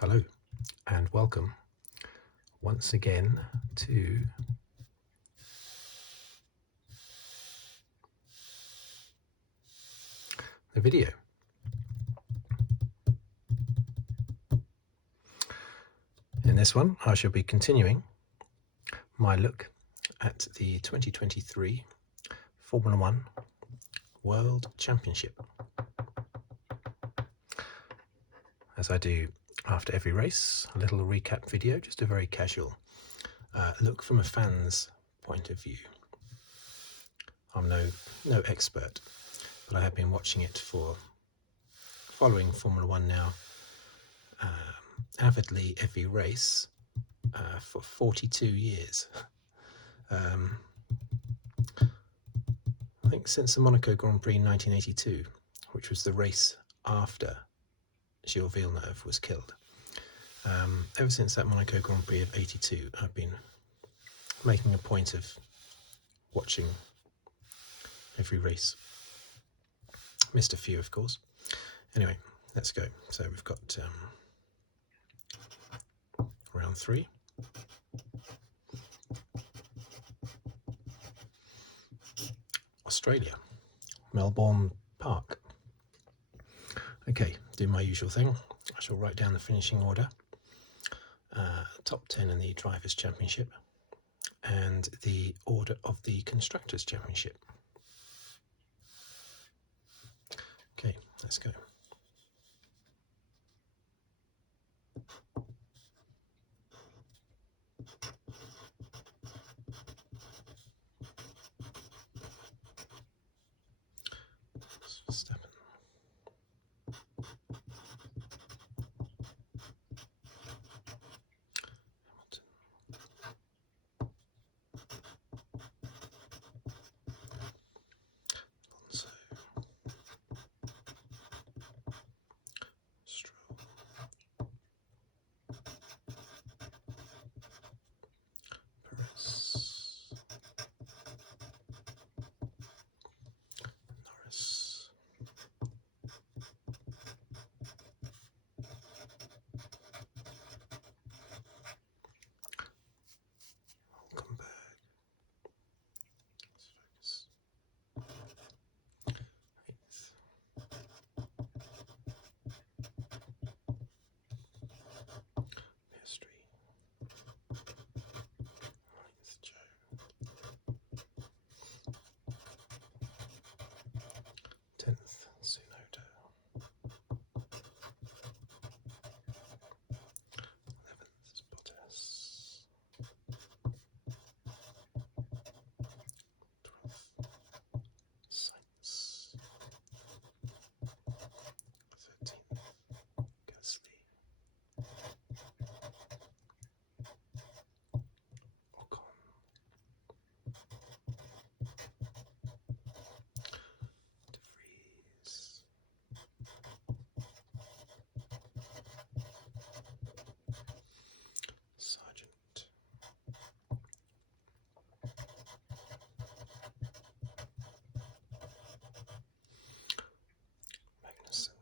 Hello and welcome once again to the video. In this one, I shall be continuing my look at the 2023 Formula One World Championship. As I do after every race, a little recap video, just a very casual look from a fan's point of view. I'm no expert, but I have been watching it following Formula One now avidly every race for 42 years. I think since the Monaco Grand Prix in 1982, which was the race after Gilles Villeneuve was killed. Ever since that Monaco Grand Prix of 82, I've been making a point of watching every race. Missed a few, of course. Anyway, let's go. So we've got round 3. Australia, Melbourne Park. Okay, do my usual thing. I shall write down the finishing order, top 10 in the Drivers' Championship, and the order of the Constructors' Championship. Okay, let's go. Verstappen. Alonso. Stroll. Perez. Norris. Welcome back. Let's focus. 8th. Piastri. 9th, Joe. 10th, Tsunoda. 11th, Bottas. 12th, Sainz. 13th, Gasly. Ocon. 'De Vries. 'Sargent. 'Magnussen.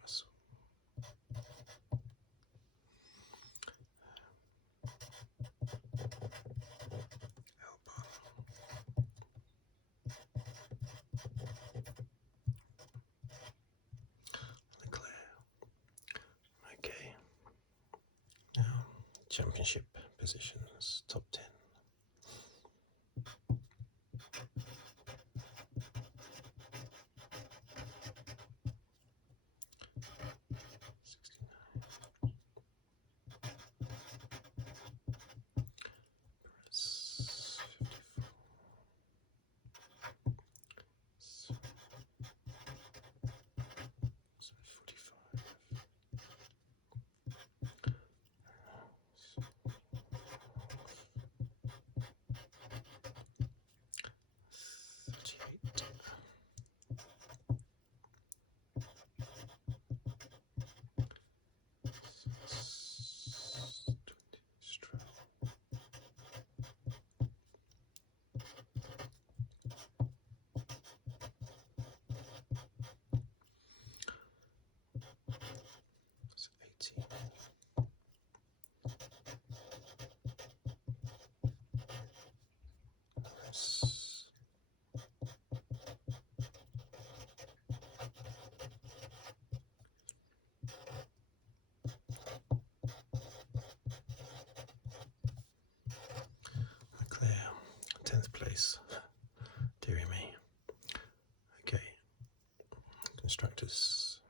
'Russell. 'Albon. 'Leclerc. Okay. Now, championship positions, top 10. Perez, 54. So 45. 38. Stroll. 39. Yes. Leclerc, 10th place. Deary me. Okay. Constructors.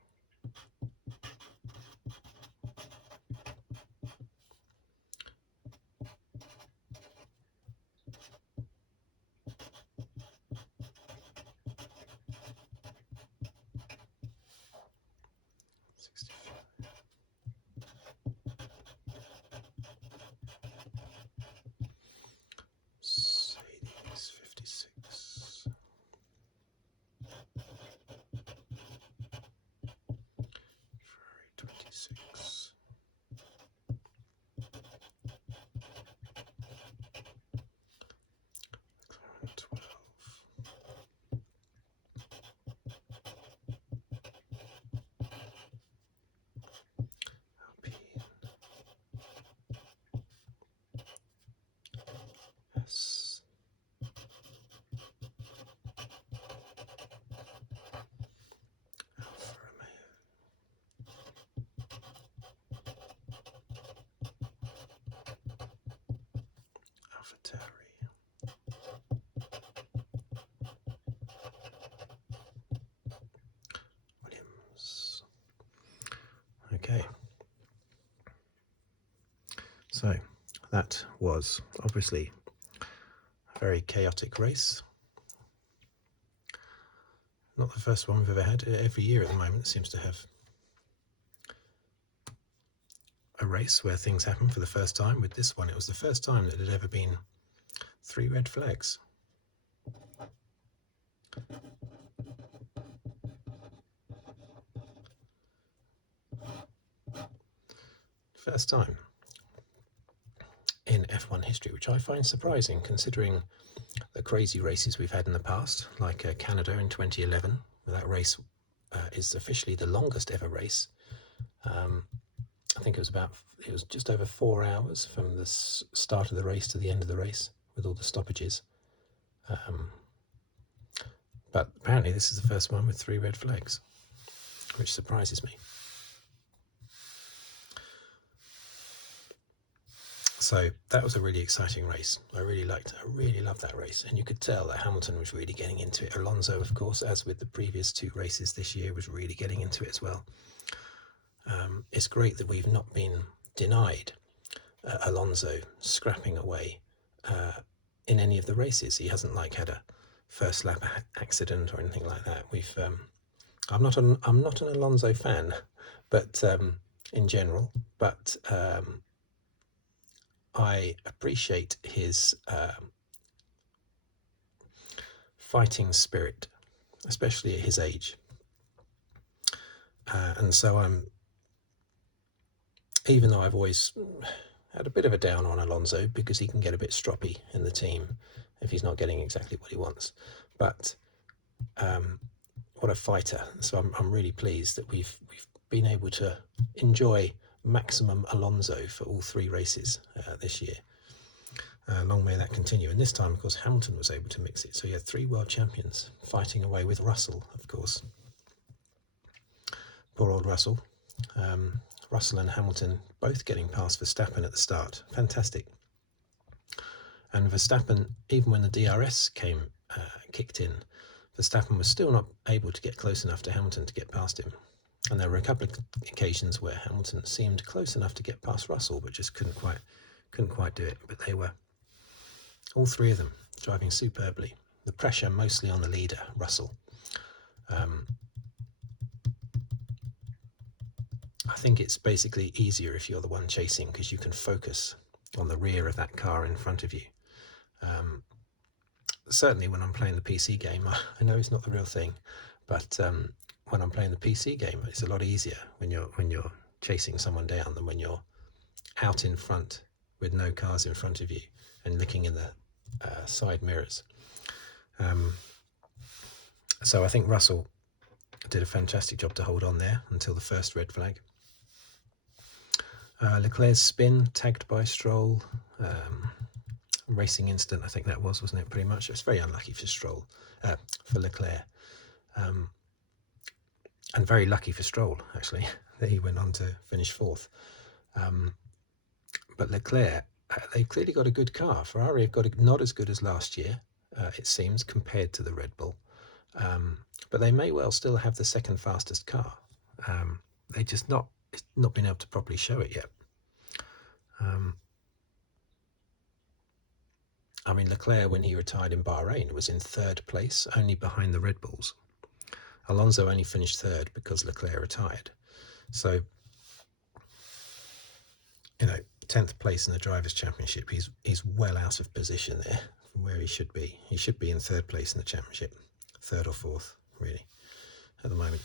Mercedes 56. Ferrari 26. McLaren 12. Alpine. S. Alfa Romeo. AlphaTauri. Williams. Okay. So that was obviously a very chaotic race. Not the first one we've ever had. Every year at the moment seems to have a race where things happen for the first time. With this one, it was the first time that it had ever been 3 red flags. First time in F1 history, which I find surprising considering the crazy races we've had in the past, like Canada in 2011. That race is officially the longest ever race. I think it was just over 4 hours from the start of the race to the end of the race with all the stoppages. But apparently this is the first one with 3 red flags, which surprises me. So that was a really exciting race. I really loved that race, and you could tell that Hamilton was really getting into it. Alonso, of course, as with the previous 2 races this year, was really getting into it as well. It's great that we've not been denied Alonso scrapping away in any of the races. He hasn't had a first lap accident or anything like that. I'm not an Alonso fan, but in general, but I appreciate his fighting spirit, especially at his age. And so even though I've always had a bit of a down on Alonso because he can get a bit stroppy in the team if he's not getting exactly what he wants, but what a fighter. So I'm really pleased that we've been able to enjoy maximum Alonso for all 3 races this year. Long may that continue. And this time, of course, Hamilton was able to mix it. So you had 3 world champions fighting away with Russell, of course. Poor old Russell. Russell and Hamilton both getting past Verstappen at the start. Fantastic. And Verstappen, even when the DRS kicked in, Verstappen was still not able to get close enough to Hamilton to get past him. And there were a couple of occasions where Hamilton seemed close enough to get past Russell, but just couldn't quite do it. But they were, all 3 of them, driving superbly. The pressure mostly on the leader, Russell. I think it's basically easier if you're the one chasing because you can focus on the rear of that car in front of you. Certainly when I'm playing the PC game, I know it's not the real thing, but when I'm playing the PC game, it's a lot easier when you're chasing someone down than when you're out in front with no cars in front of you and looking in the side mirrors. So I think Russell did a fantastic job to hold on there until the first red flag. Leclerc's spin tagged by Stroll. racing incident, I think that was, wasn't it? Pretty much. It was very unlucky for for Leclerc, and very lucky for Stroll actually that he went on to finish fourth. But Leclerc, they've clearly got a good car. Ferrari have got not as good as last year, it seems, compared to the Red Bull. But they may well still have the second fastest car. They just not been able to properly show it yet. I mean, Leclerc, when he retired in Bahrain, was in third place, only behind the Red Bulls. Alonso only finished third because Leclerc retired. So, 10th place in the Drivers' Championship, he's well out of position there from where he should be. He should be in third place in the championship, third or fourth, really, at the moment.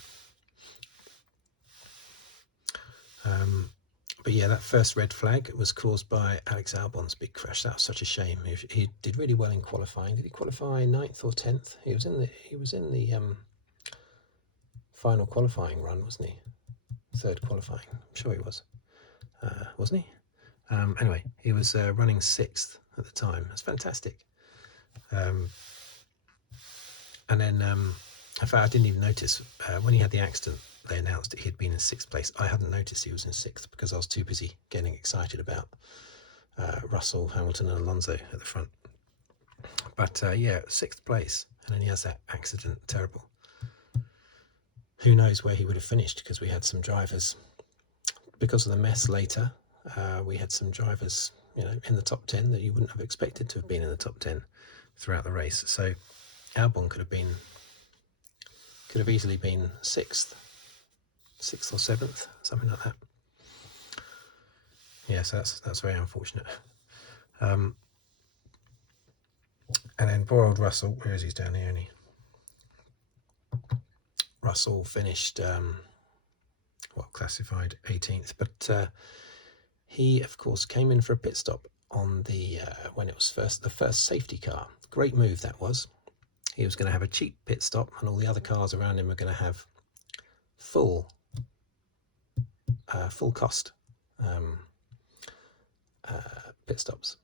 But yeah, that first red flag was caused by Alex Albon's big crash. That was such a shame. He did really well in qualifying. Did he qualify 9th or 10th? He was in the final qualifying run, wasn't he? Third qualifying. I'm sure he was. Wasn't he? Anyway, he was running 6th at the time. That's fantastic. And then, in fact, I didn't even notice when he had the accident. They announced that he had been in 6th place. I hadn't noticed he was in 6th because I was too busy getting excited about Russell, Hamilton and Alonso at the front. But yeah, 6th place, and then he has that accident. Terrible. Who knows where he would have finished, because we had some drivers, because of the mess later, we had some drivers in the top 10 that you wouldn't have expected to have been in the top 10 throughout the race. So Albon could have easily been 6th or 7th, something like that. Yeah, so that's very unfortunate. And then poor old Russell, where is he? Down here, only. Russell finished classified 18th, but he of course came in for a pit stop on the when it was the first safety car. Great move that was. He was going to have a cheap pit stop, and all the other cars around him were going to have full cost pit stops.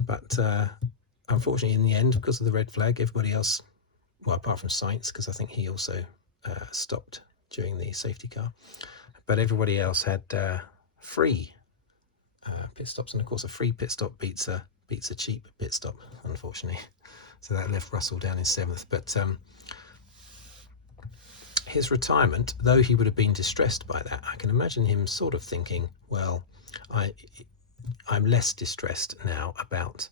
But unfortunately, in the end, because of the red flag, everybody else, well, apart from Sainz, because I think he also stopped during the safety car, but everybody else had free pit stops. And of course, a free pit stop beats a cheap pit stop, unfortunately. So that left Russell down in 7th. But his retirement, though he would have been distressed by that, I can imagine him sort of thinking, well, I'm less distressed now about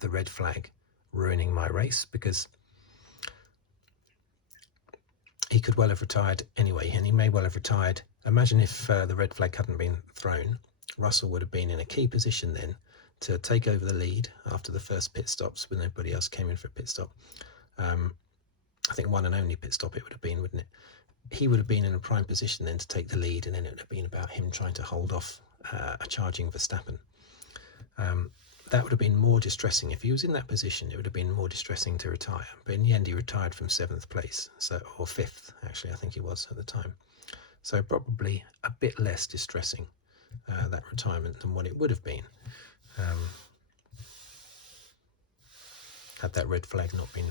the red flag ruining my race, because he could well have retired anyway, and he may well have retired. Imagine if the red flag hadn't been thrown. Russell would have been in a key position then to take over the lead after the first pit stops, when everybody else came in for a pit stop. I think one and only pit stop it would have been, wouldn't it? He would have been in a prime position then to take the lead, and then it would have been about him trying to hold off a charging Verstappen. That would have been more distressing. If he was in that position, it would have been more distressing to retire. But in the end, he retired from 7th place, or 5th, actually, I think he was at the time. So probably a bit less distressing, that retirement, than what it would have been had that red flag not been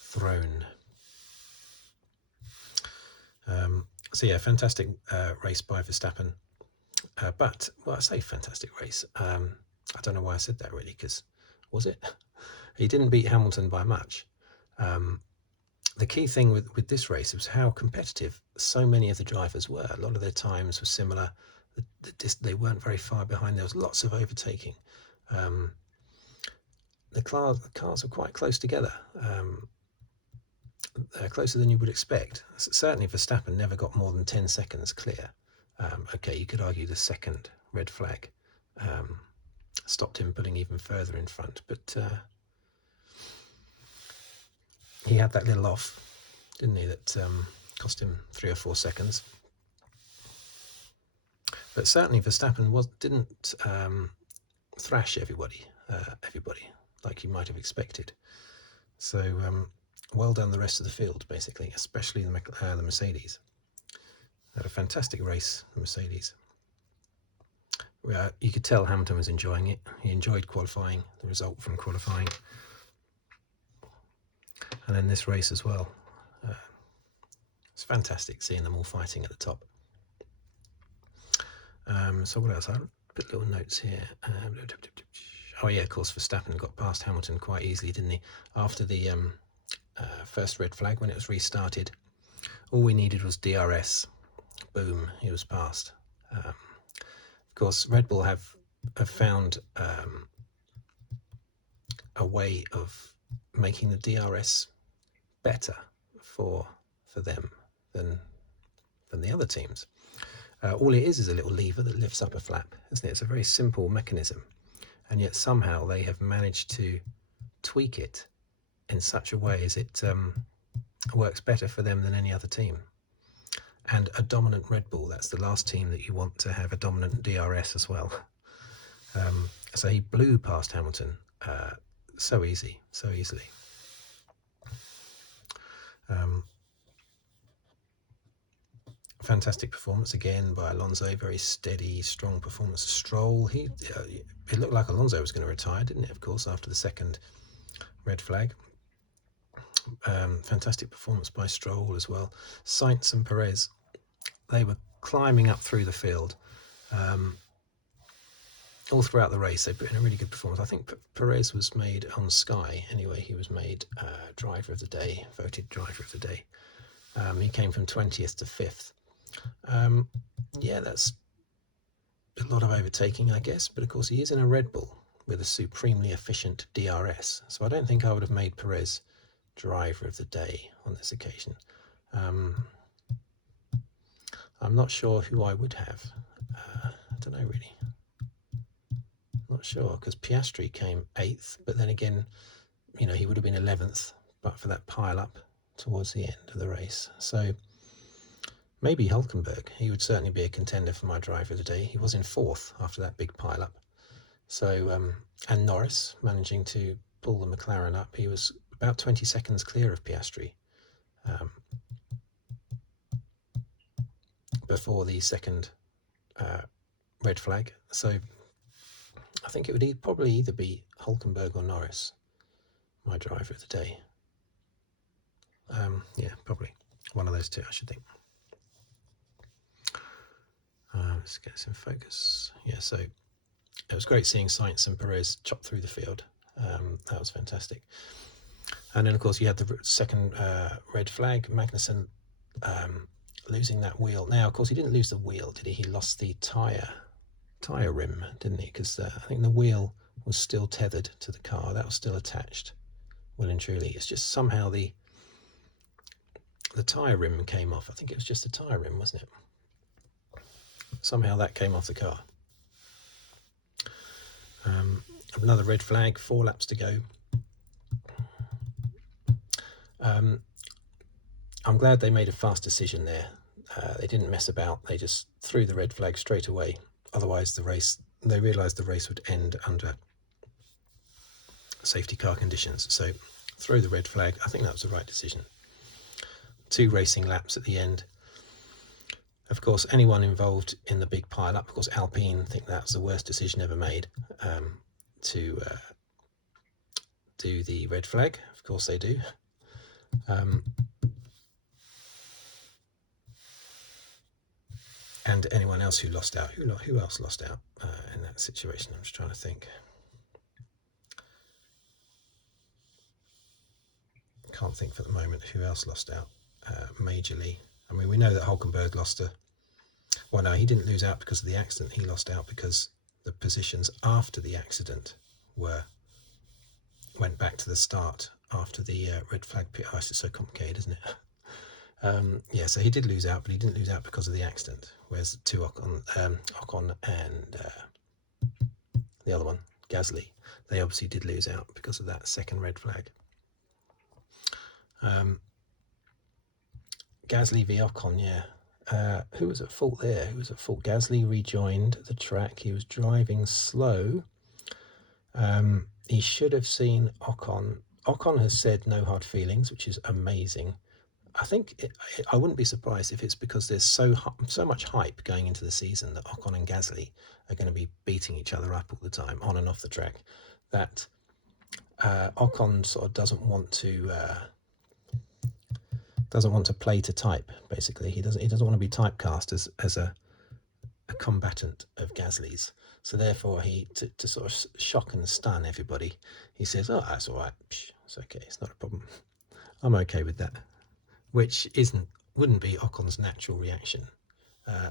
thrown. So yeah, fantastic race by Verstappen. But, well, I say fantastic race. I don't know why I said that, really, because was it? He didn't beat Hamilton by much. The key thing with this race was how competitive so many of the drivers were. A lot of their times were similar. They weren't very far behind. There was lots of overtaking. The cars were quite close together. Closer than you would expect. Certainly Verstappen never got more than 10 seconds clear. Okay, you could argue the second red flag stopped him pulling even further in front, but he had that little off, didn't he, that cost him 3 or 4 seconds. But certainly Verstappen didn't thrash everybody like you might have expected. So well done the rest of the field, basically, especially the Mercedes. Had a fantastic race, the Mercedes. You could tell Hamilton was enjoying it. He enjoyed qualifying, the result from qualifying, and then this race as well. It's fantastic seeing them all fighting at the top. So what else? I'll put little notes here. Oh yeah, of course, Verstappen got past Hamilton quite easily, didn't he? After the first red flag, when it was restarted, all we needed was DRS. Boom, he was past. Of course, Red Bull have found a way of making the DRS better for them than the other teams. All it is a little lever that lifts up a flap, isn't it? It's a very simple mechanism, and yet somehow they have managed to tweak it in such a way as it works better for them than any other team. And a dominant Red Bull, that's the last team that you want to have a dominant DRS as well. So he blew past Hamilton so easily. Fantastic performance again by Alonso, very steady, strong performance. Stroll, it looked like Alonso was going to retire, didn't it, of course, after the second red flag. Fantastic performance by Stroll as well. Sainz and Perez, they were climbing up through the field all throughout the race. They put in a really good performance. I think Perez was made on Sky anyway. He was made driver of the day, voted driver of the day. He came from 20th to 5th. Yeah, that's a lot of overtaking, I guess, but of course he is in a Red Bull with a supremely efficient DRS, so I don't think I would have made Perez driver of the day on this occasion. I'm not sure who I would have. I don't know really. Not sure, because Piastri came 8th, but then again, you know, he would have been 11th but for that pile up towards the end of the race. So maybe Hülkenberg. He would certainly be a contender for my driver of the day. He was in 4th after that big pile up. So and Norris managing to pull the McLaren up. He was about 20 seconds clear of Piastri before the second red flag. So I think it would probably either be Hülkenberg or Norris, my driver of the day. Yeah, probably one of those two, I should think. Let's get this in focus. Yeah, so it was great seeing Sainz and Perez chop through the field. That was fantastic. And then, of course, you had the second red flag, Magnussen losing that wheel. Now, of course, he didn't lose the wheel, did he? He lost the tyre rim, didn't he? Because I think the wheel was still tethered to the car. That was still attached, well and truly. It's just somehow the tyre rim came off. I think it was just the tyre rim, wasn't it? Somehow that came off the car. Another red flag, 4 laps to go. I'm glad they made a fast decision there. They didn't mess about. They just threw the red flag straight away. Otherwise, they realised the race would end under safety car conditions. So throw the red flag. I think that was the right decision. 2 racing laps at the end. Of course, anyone involved in the big pile-up, of course, Alpine think that was the worst decision ever made to do the red flag. Of course they do. And anyone else who lost out. Who else lost out in that situation? I'm just trying to think. Can't think for the moment who else lost out majorly. I mean, we know that Hülkenberg lost well, no, he didn't lose out because of the accident. He lost out because the positions after the accident went back to the start after the red flag pit. Oh, it's so complicated, isn't it? Yeah, so he did lose out, but he didn't lose out because of the accident. Whereas the two Ocon and the other one, Gasly, they obviously did lose out because of that second red flag. Gasly v Ocon, yeah. Who was at fault there? Who was at fault? Gasly rejoined the track. He was driving slow. He should have seen Ocon. Ocon has said no hard feelings, which is amazing. I wouldn't be surprised if it's because there's so much hype going into the season that Ocon and Gasly are going to be beating each other up all the time on and off the track, that Ocon sort of doesn't want to play to type. Basically, he doesn't want to be typecast as a combatant of Gasly's. So therefore, to sort of shock and stun everybody, he says, "Oh, that's all right. Psh, it's okay. It's not a problem. I'm okay with that." Which wouldn't be Ocon's natural reaction,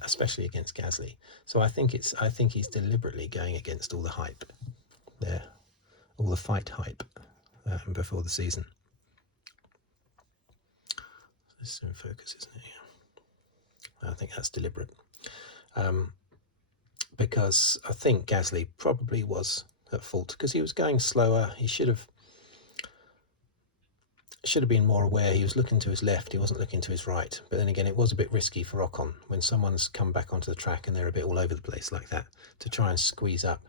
especially against Gasly. So I think he's deliberately going against all the hype there, all the fight hype before the season. This is in focus, isn't it? Yeah. I think that's deliberate. Because I think Gasly probably was at fault because he was going slower. He should have been more aware. He was looking to his left, he wasn't looking to his right. But then again, it was a bit risky for Ocon when someone's come back onto the track and they're a bit all over the place like that, to try and squeeze up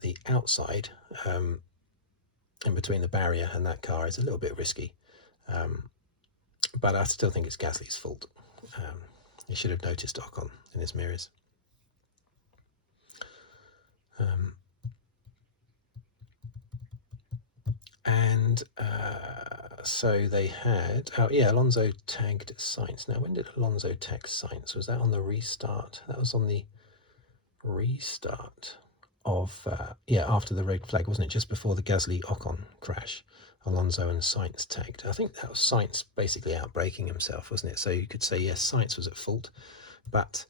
the outside in between the barrier and that car is a little bit risky. But I still think it's Gasly's fault. He should have noticed Ocon in his mirrors. So they had, Alonso tagged Sainz. Now, when did Alonso tag Sainz? Was that on the restart? That was on the restart of, after the red flag, wasn't it? Just before the Gasly-Ocon crash, Alonso and Sainz tagged. I think that was Sainz basically outbraking himself, wasn't it? So you could say, yes, Sainz was at fault, but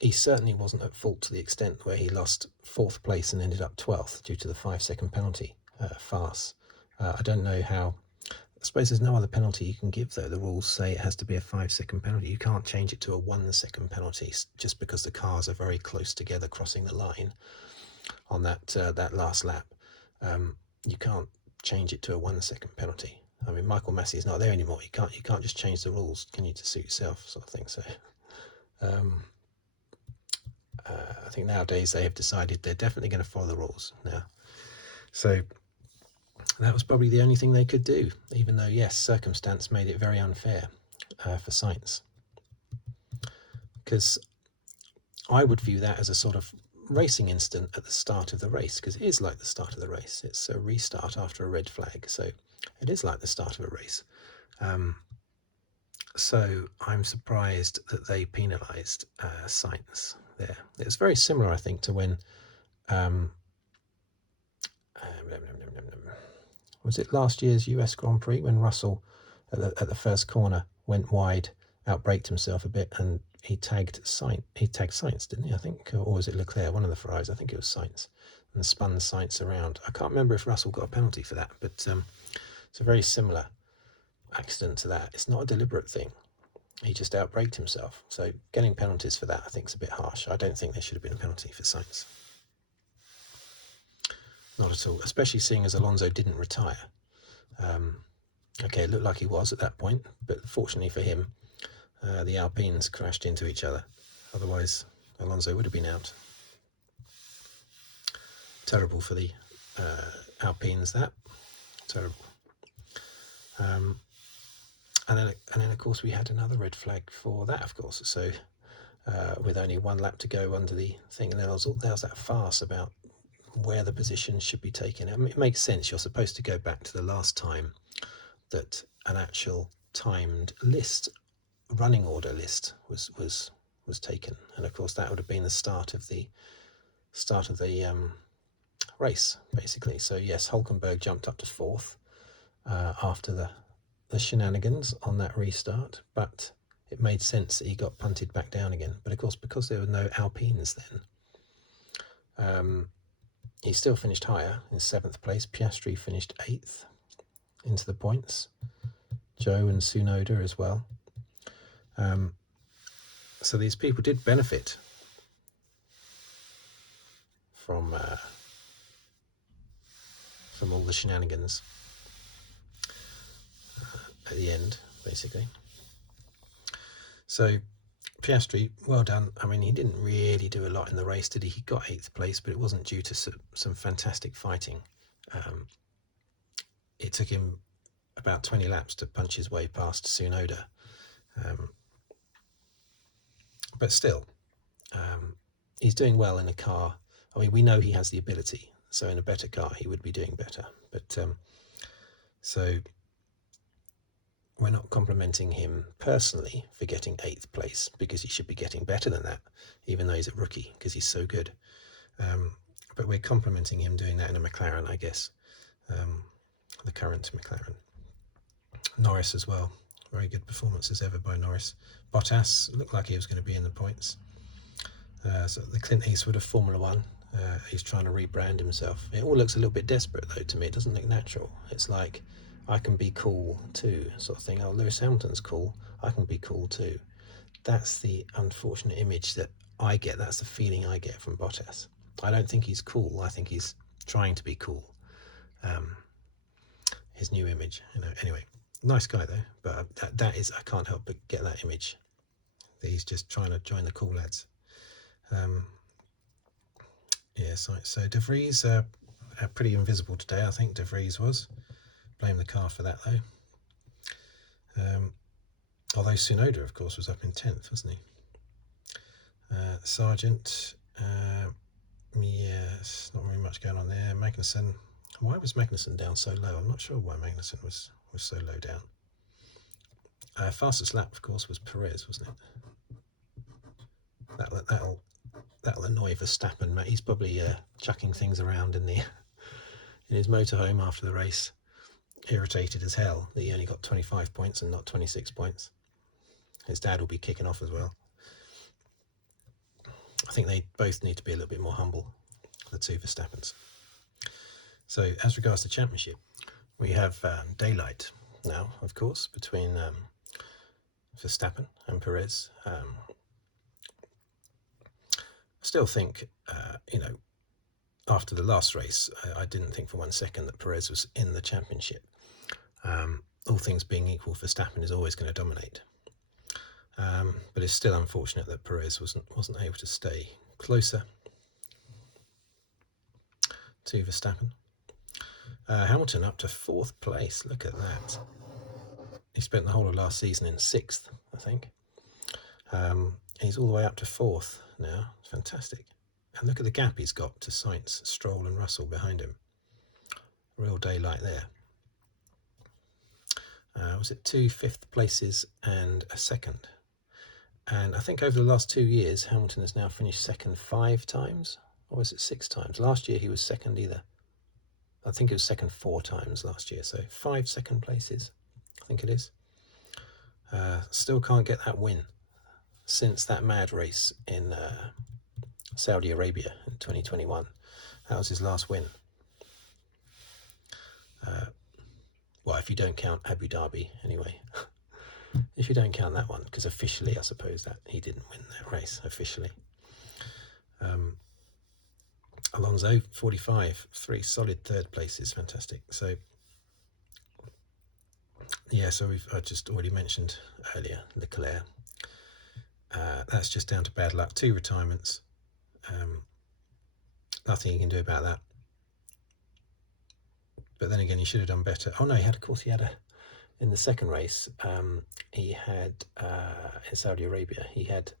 he certainly wasn't at fault to the extent where he lost 4th place and ended up 12th due to the 5-second penalty farce. I don't know how. I suppose there's no other penalty you can give, though. The rules say it has to be a 5-second penalty. You can't change it to a 1-second penalty just because the cars are very close together crossing the line on that last lap. You can't change it to a 1-second penalty. I mean, Michael Massey's not there anymore. You can't just change the rules, can you, to suit yourself, sort of thing. So I think nowadays they have decided they're definitely going to follow the rules now. So that was probably the only thing they could do, even though, yes, circumstance made it very unfair for Sainz. Because I would view that as a sort of racing incident at the start of the race, because it is like the start of the race. It's a restart after a red flag, so it is like the start of a race. So I'm surprised that they penalised Sainz there. It's very similar, I think, to when was it last year's US Grand Prix when Russell at the first corner went wide, outbraked himself a bit, and he tagged Sainz, didn't he? I think, or was it Leclerc? One of the Ferraris. I think it was Sainz, and spun Sainz around. I can't remember if Russell got a penalty for that, but it's a very similar accident to that. It's not a deliberate thing. He just outbraked himself. So getting penalties for that, I think, is a bit harsh. I don't think there should have been a penalty for Sainz. Not at all, especially seeing as Alonso didn't retire. Okay, it looked like he was at that point, but fortunately for him, the Alpines crashed into each other. Otherwise, Alonso would have been out. Terrible for the Alpines, that. Terrible. And then, of course, we had another red flag for that, of course. So with only 1 lap to go under the thing, and there was that farce about where the position should be taken. I mean, it makes sense. You're supposed to go back to the last time that an actual timed list, running order list, was taken, and of course that would have been the start of the race, basically. So yes, Hülkenberg jumped up to 4th after the shenanigans on that restart, but it made sense that he got punted back down again. But of course, because there were no Alpines then, he still finished higher in 7th place. Piastri finished 8th into the points. Joe and Tsunoda as well. So these people did benefit from all the shenanigans at the end, basically. So Piastri, well done. I mean, he didn't really do a lot in the race, did he? He got 8th place, but it wasn't due to some fantastic fighting It took him about 20 laps to punch his way past Tsunoda. But still, he's doing well in a car. I mean, we know he has the ability, so in a better car he would be doing better. But so we're not complimenting him personally for getting 8th place, because he should be getting better than that, even though he's a rookie, because he's so good. But we're complimenting him doing that in a McLaren, I guess, the current McLaren. Norris as well, very good performance as ever by Norris. Bottas looked like he was going to be in the points. So the Clint Eastwood of Formula One, he's trying to rebrand himself. It all looks a little bit desperate though to me. It doesn't look natural. It's like, I can be cool too, sort of thing. Oh, Lewis Hamilton's cool, I can be cool too. That's the unfortunate image that I get. That's the feeling I get from Bottas. I don't think he's cool. I think he's trying to be cool. His new image, Anyway, nice guy though. But that is, I can't help but get that image that he's just trying to join the cool lads. Yeah, so De Vries pretty invisible today. I think De Vries was. Blame the car for that though. Although Tsunoda, of course, was up in 10th, wasn't he? Sargent, yes, not very much going on there. Magnussen, why was Magnussen down so low? I'm not sure why Magnussen was so low down. Fastest lap, of course, was Perez, wasn't it? That'll annoy Verstappen, mate. He's probably chucking things around in his motorhome after the race, irritated as hell that he only got 25 points and not 26 points. His dad will be kicking off as well. I think they both need to be a little bit more humble, the two Verstappens. So as regards to championship, we have daylight now, of course, between Verstappen and Perez. I still think, after the last race, I didn't think for 1 second that Perez was in the championship. All things being equal, Verstappen is always going to dominate. But it's still unfortunate that Perez wasn't able to stay closer to Verstappen. Hamilton up to 4th place. Look at that. He spent the whole of last season in 6th, I think. He's all the way up to 4th now. Fantastic. And look at the gap he's got to Sainz, Stroll and Russell behind him. Real daylight there. Was it 2 5th places and a 2nd? And I think over the last 2 years, Hamilton has now finished 2nd 5 times, or was it 6 times? Last year he was 2nd either. I think it was 2nd 4 times last year, so 5 2nd places, I think it is. Still can't get that win since that mad race in Saudi Arabia in 2021. That was his last win. Well, if you don't count Abu Dhabi, anyway. If you don't count that one, because officially, I suppose that he didn't win that race officially. Alonso, 45, 3 solid 3rd places, fantastic. So, yeah, so I just already mentioned earlier, Leclerc. That's just down to bad luck. 2 retirements. Nothing you can do about that. But then again, he should have done better. Oh no, he had in the second race, he had in Saudi Arabia, he had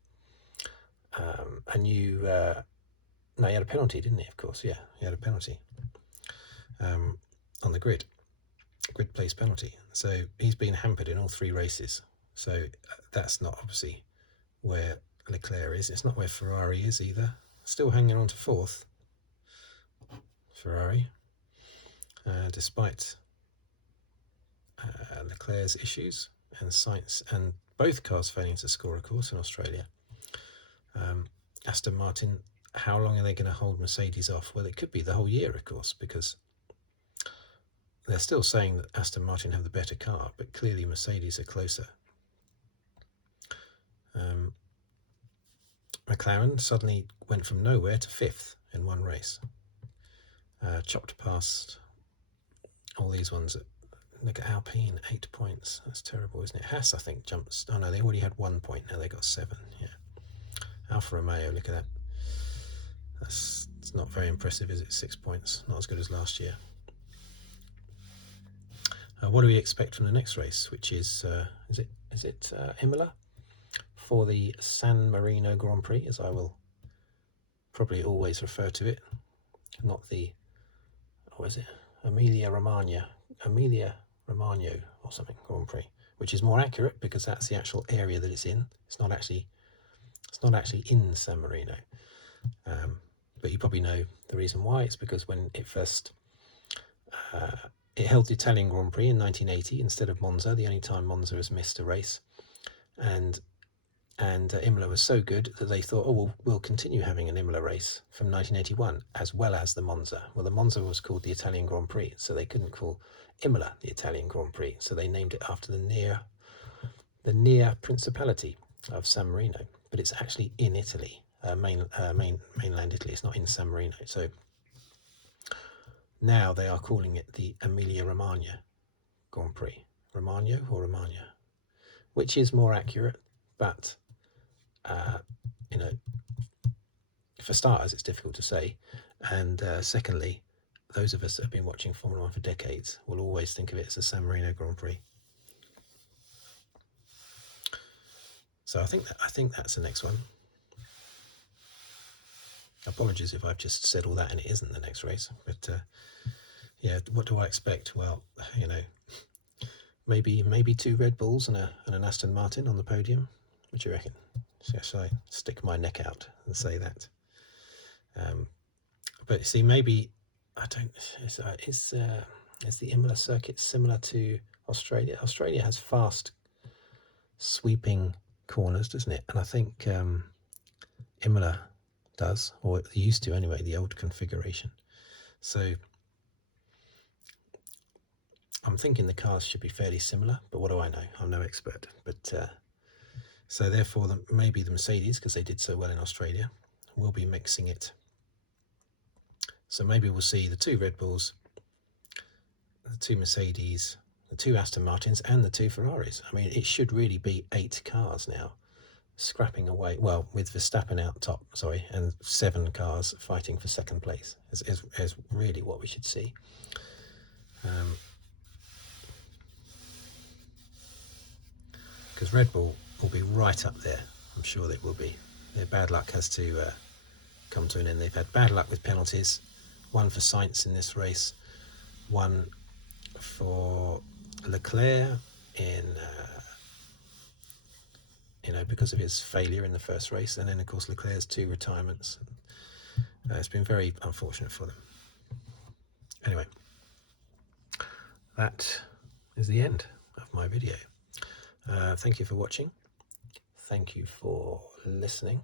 a new. No, he had a penalty, didn't he? Of course, yeah, he had a penalty on the grid place penalty. So he's been hampered in all 3 races. So that's not obviously where Leclerc is. It's not where Ferrari is either. Still hanging on to 4th, Ferrari, despite Leclerc's issues and Sainz and both cars failing to score, of course, in Australia. Aston Martin, how long are they going to hold Mercedes off? Well, it could be the whole year, of course, because they're still saying that Aston Martin have the better car, but clearly Mercedes are closer. McLaren suddenly went from nowhere to 5th in one race. Chopped past all these ones. Look at Alpine, 8 points. That's terrible, isn't it? Haas, I think, jumps. Oh no, they already had 1 point. Now they got 7. Yeah. Alfa Romeo, look at that. It's not very impressive, is it? 6 points. Not as good as last year. What do we expect from the next race, which is it Imola, for the San Marino Grand Prix, as I will probably always refer to it, not the, what is it, Emilia Romagna or something Grand Prix, which is more accurate because that's the actual area that it's in. It's not actually in San Marino. But you probably know the reason why. It's because when it first it held the Italian Grand Prix in 1980 instead of Monza, the only time Monza has missed a race, and Imola was so good that they thought, oh, well, we'll continue having an Imola race from 1981 as well as the Monza. Well, the Monza was called the Italian Grand Prix, so they couldn't call Imola the Italian Grand Prix, so they named it after the near Principality of San Marino, but it's actually in Italy, mainland Italy. It's not in San Marino. So now they are calling it the Emilia Romagna Grand Prix. Romagna or Romagna, which is more accurate, but for starters, it's difficult to say, and secondly, those of us that have been watching Formula 1 for decades will always think of it as the San Marino Grand Prix. So I think that's the next one. Apologies if I've just said all that and it isn't the next race, but yeah, what do I expect? Well, maybe 2 Red Bulls and an Aston Martin on the podium. What do you reckon? Shall I stick my neck out and say that? But see, maybe I don't. Is the Imola circuit similar to Australia? Australia has fast sweeping corners, doesn't it? And I think Imola does, or it used to anyway, the old configuration. So I'm thinking the cars should be fairly similar, but what do I know? I'm no expert. But so therefore, maybe the Mercedes, because they did so well in Australia, will be mixing it. So maybe we'll see the 2 Red Bulls, the 2 Mercedes, the 2 Aston Martins, and the 2 Ferraris. I mean, it should really be 8 cars now, scrapping away. Well, with Verstappen out top, and 7 cars fighting for second place is really what we should see. Because Red Bull will be right up there. I'm sure they will be. Their bad luck has to come to an end. They've had bad luck with penalties. 1 for Sainz in this race, 1 for Leclerc in because of his failure in the first race, and then of course Leclerc's 2 retirements. It's been very unfortunate for them. Anyway, that is the end of my video. Thank you for watching. Thank you for listening.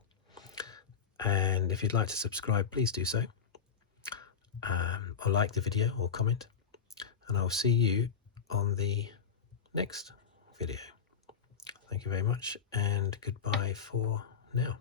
And if you'd like to subscribe, please do so. Or like the video or comment. And I'll see you on the next video. Thank you very much, and goodbye for now.